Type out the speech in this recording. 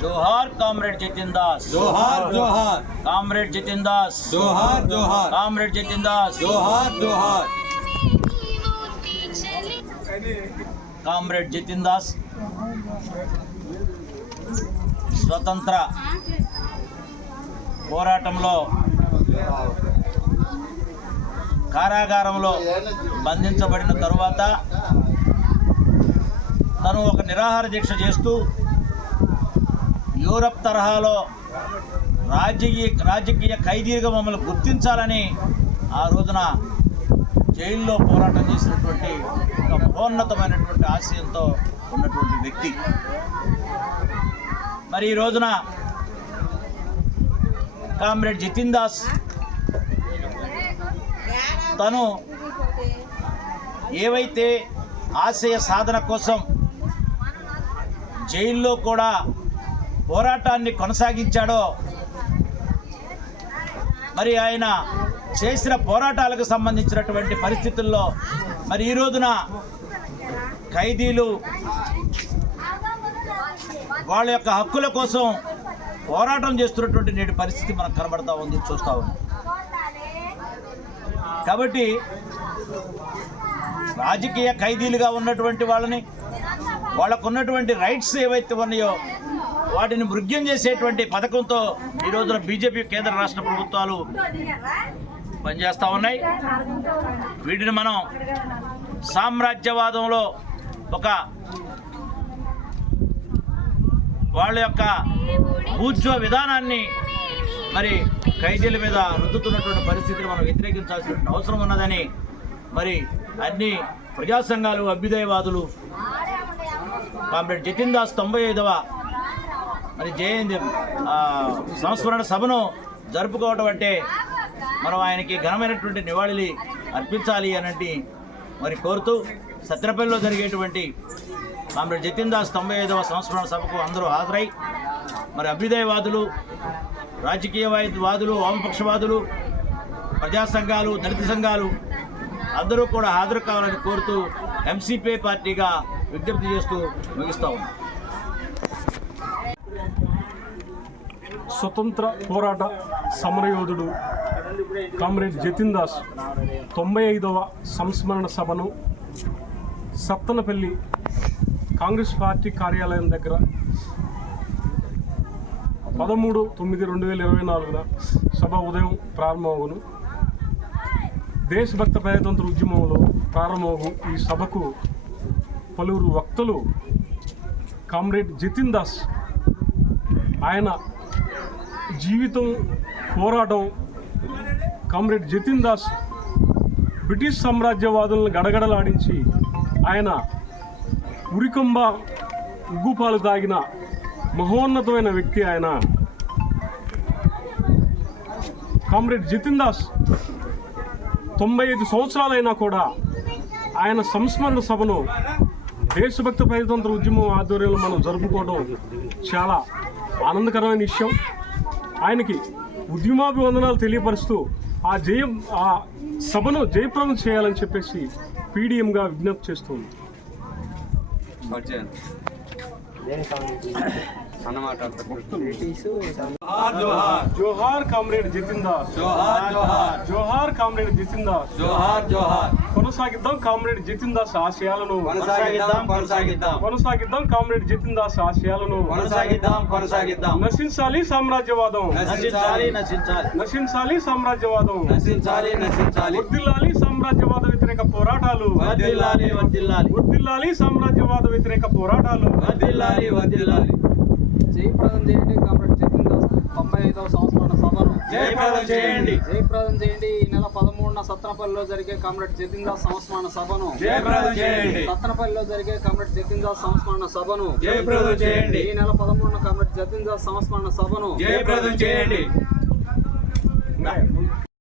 जोहार कॉमरेड जतिन दास, जोहार जोहार कॉमरेड जतिन दास, जोहार जोहार कॉमरेड जतिन दास, जोहार जोहार कॉमरेड जतिन दास స్వతంత్ర పోరాటంలో కారాగారంలో బంధించబడిన తరువాత తను ఒక నిరాహార దీక్ష చేస్తూ యూరప్ తరహాలో రాజకీయ ఖైదీగా మమ్మల్ని గుర్తించాలని ఆ రోజున జైల్లో పోరాటం చేసినటువంటి ఒక మహోన్నతమైనటువంటి ఆశయంతో ఉన్నటువంటి వ్యక్తి. మరి ఈ రోజున కామ్రేడ్ జతిన్ దాస్ తను ఏవైతే ఆశయ సాధన కోసం జైల్లో కూడా పోరాటాన్ని కొనసాగించాడో, మరి ఆయన చేసిన పోరాటాలకు సంబంధించినటువంటి పరిస్థితుల్లో మరి ఈ రోజున ఖైదీలు వాళ్ళ యొక్క హక్కుల కోసం పోరాటం చేస్తున్నటువంటి నేటి పరిస్థితి మనకు కనబడతా ఉంది, చూస్తూ ఉంది. కాబట్టి రాజకీయ ఖైదీలుగా ఉన్నటువంటి వాళ్ళని, వాళ్ళకున్నటువంటి రైట్స్ ఏవైతే ఉన్నాయో వాటిని మృగ్యం చేసేటువంటి పథకంతో ఈ రోజున బీజేపీ కేంద్ర రాష్ట్ర ప్రభుత్వాలు పనిచేస్తూ ఉన్నాయి. వీటిని మనం సామ్రాజ్యవాదంలో ఒక వాళ్ళ యొక్క భూజ్వ విధానాన్ని మరి ఖైదీల మీద రుద్దుతున్నటువంటి పరిస్థితిని మనం వ్యతిరేకించాల్సిన అవసరం ఉన్నదని మరి అన్ని ప్రజా సంఘాలు, అభ్యుదయవాదులు కామ్రేడ్ జతిన్ దాస్ 95వ మరి జయంతి సంస్మరణ సభను జరుపుకోవడం అంటే మనం ఆయనకి ఘనమైనటువంటి నివాళిని అర్పించాలి అని మరి కోరుతూ సత్రపల్లిలో జరిగేటువంటి కామ్రేడ్ జతిన్ దాస్ 95వ సంస్మరణ సభకు అందరూ హాజరై మరి అభ్యుదయవాదులు, రాజకీయవాదులు, వామపక్షవాదులు, ప్రజా సంఘాలు, దళిత సంఘాలు అందరూ కూడా హాజరు కావాలని కోరుతూ ఎంసీపీ పార్టీగా విజ్ఞప్తి చేస్తూ ముగిస్తూ ఉన్నాం. స్వతంత్ర పోరాట సమరయోధుడు కామ్రేడ్ జతిన్ దాస్ 95వ సంస్మరణ సభను సత్తనపల్లి కాంగ్రెస్ పార్టీ కార్యాలయం దగ్గర 13/9/2024 సభ ఉదయం ప్రారంభమవును. దేశభక్త ప్రజాతంత్ర ఉద్యమంలో ప్రారంభమవు ఈ సభకు పలువురు వక్తలు కామ్రేడ్ జతిన్ దాస్ ఆయన జీవితం, పోరాటం, కామ్రేడ్ జతిన్ దాస్ బ్రిటిష్ సామ్రాజ్యవాదులను గడగడలాడించి ఆయన ఉరికంబ ఉగ్గుపాలు తాగిన మహోన్నతమైన వ్యక్తి ఆయన. కామ్రేడ్ జతిన్ దాస్ 95 సంవత్సరాలైనా కూడా ఆయన సంస్మరణ సభను దేశభక్త ప్రజాతంత్ర ఉద్యమం ఆధ్వర్యంలో మనం జరుపుకోవడం చాలా ఆనందకరమైన విషయం. ఆయనకి ఉద్యమాభివందనాలు తెలియపరుస్తూ ఆ సభను జయప్రదం చేయాలని చెప్పేసి పీడిఎంగా విజ్ఞప్తి చేస్తుంది. జోహార్ కామ్రేడ్ జతిన్ దాస్, జోహార్ కామ్రేడ్ జతిన్ దాస్, కొనసాగిద్దాం కామ్రేడ్ జతిన్ దాస్ ఆశయాలను, కొనసాగిద్దాం కామ్రేడ్ జతిన్ దాస్ ఆశయాలను, నశించాలి సామ్రాజ్యవాదం, నశించాలి సామ్రాజ్యవాదం, వర్ధిల్లాలి సామ్రాజ్యవాద వ్యతిరేక పోరాటాలు, వర్ధిల్లాలి సామ్రాజ్యవాద వ్యతిరేక పోరాటాలు. జయప్రదం చేయండి కామ్రేడ్ జతిన్ దాస్ 95వ సంస్మరణ సభను జయప్రదం చేయండి. ఈ నెల 13న సత్తనపల్లిలో జరిగే కామ్రేడ్ జతిన్ దాస్ సంస్మరణ సభను జయప్రదం చేయండి. సత్తనపల్లిలో జరిగే కామ్రేడ్ జతిన్ దాస్ సంస్మరణ సభను జయప్రదం చేయండి. ఈ నెల 13న కామ్రేడ్ జతిన్ దాస్ సంస్మరణ సభను జయప్రదం చేయండి.